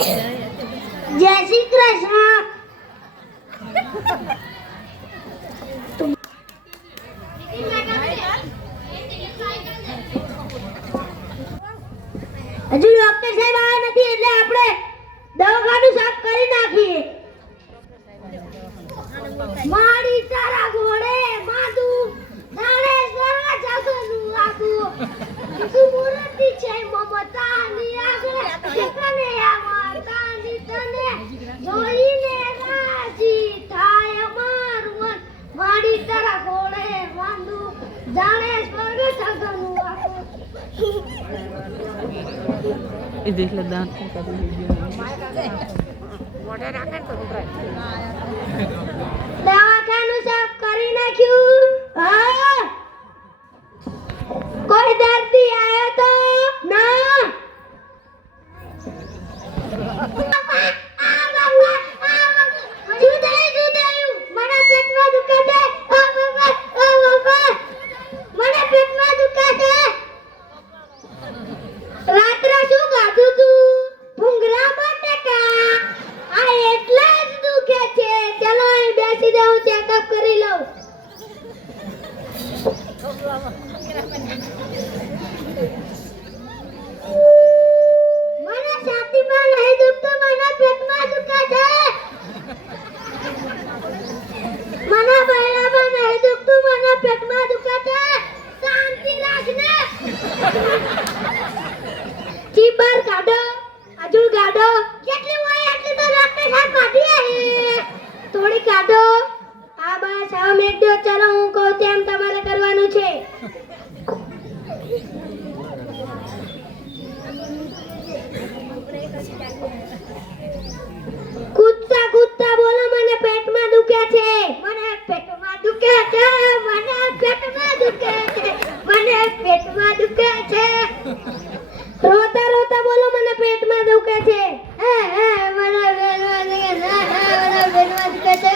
જય શ્રી કૃષ્ણ. હજુ ડોક્ટર સાહેબ આવ્યા નથી એટલે આપણે દવાખાનું સાફ કરી નાખીએ. મારી તારા ઘોડે માથું નાણે સર્વ જગનું આખું તું મૂર્તિ છે મમતાની આગળ તને માતાની તને જોઈને રાજી થાય મારું મન. મારી તારા ઘોડે માથું જાણે સ્વર્ગ જગનું આખું. એ દેખ લે દાંત દવાખાનું સાફ કરી નાખ્યું. હા, કોઈ દર્દી આવ્યો તો ના? મને પેટમાં દુખે છે. મને પેટમાં દુખે છે. રાત્રે શું ખાધું તું? ભૂંગળા બટાકા. આ એટલા જ દુખે છે. ચલો અહીં બેસી જાઉં, ચેકઅપ કરી લઉં. મને છાતીમાં નહીં દુખતું, મને પેટમાં દુખે છે. મને બૈરામાં નહીં દુખતું, મને પેટમાં દુખે છે. શાંતિ રાખને. ચીબર કાઢો, હજુ કાઢો. કેટલી હોય એટલી તો ડોક્ટર સાહેબ કાઢી આહે. થોડી કાઢો. આ બસ હવે મેક દો. ચલો હું કહું તેમ તમારે કરવાનું છે. કૂદતા કૂદતા બોલો, મને પેટમાં દુખે છે. મને પેટમાં દુખે છે. મને પેટમાં દુખે છે. મને પેટમાં દુખે છે. રોતા રોતા બોલો, મને પેટમાં દુખે છે. મને પેટમાં દુખે છે. મને પેટમાં દુખે છે.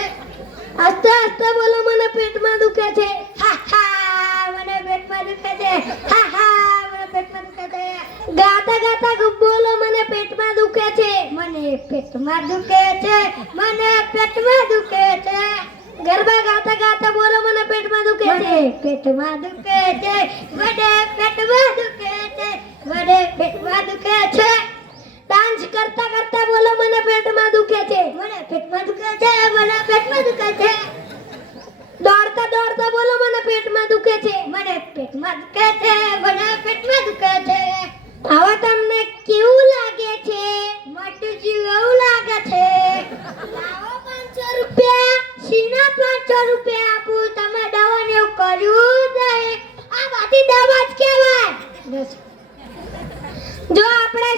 હસતા હસતા બોલો, મને પેટમાં દુખે છે. મને પેટમાં દુખે છે. મને પેટમાં દુખે છે. ગાતા ગાતા બોલો, મને પેટમાં દુખે છે. મને પેટમાં દુખે છે. મને પેટમાં દુખે છે. ગરબા ગાતા ગાતા બોલો, મને પેટમાં દુખે છે. પેટમાં દુખે છે. મને પેટમાં દુખે છે. મને પેટમાં દુખે છે. ડાન્સ કરતા કરતા બોલો, મને પેટમાં દુખે છે. મને પેટમાં દુખે છે. મને પેટમાં દુખે છે. દોડતા દોડતા બોલો, મને પેટમાં દુખે છે. મને પેટમાં દુખે છે. મને પેટમાં દુખે છે. હવે તમને કેવું લાગે છે? મોટું જીવ એવું લાગે છે. લાવો 500 રૂપિયા. સીના 500 રૂપિયા આપું. તમે દવાને એવું કર્યું નહીં. આ બધી દવા જ કહેવાય. જો આપણે